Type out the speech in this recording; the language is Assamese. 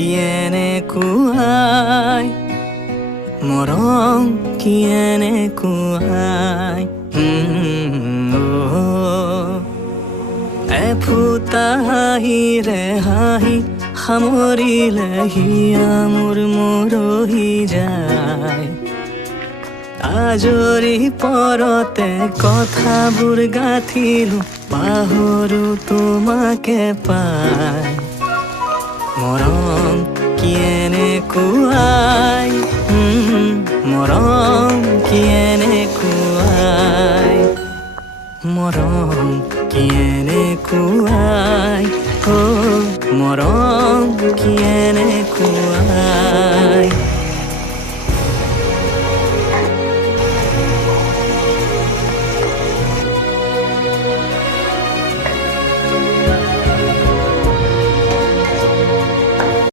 কিয়েনে কুৱাই মৰম কিয়েনে কুৱাই এফুটা হাঁহিৰে হাঁহি সামৰিলে হিয়া মোৰ মৰহি যায় আজৰি পৰতে কথাবোৰ গাঁঠিলো পাহৰো তোমাকে পাই মৰম কিয়েনে কুৱাই মৰম কিয়েনে কুৱাই মৰম কিয়েনে কুৱাই মৰম কিয়েনে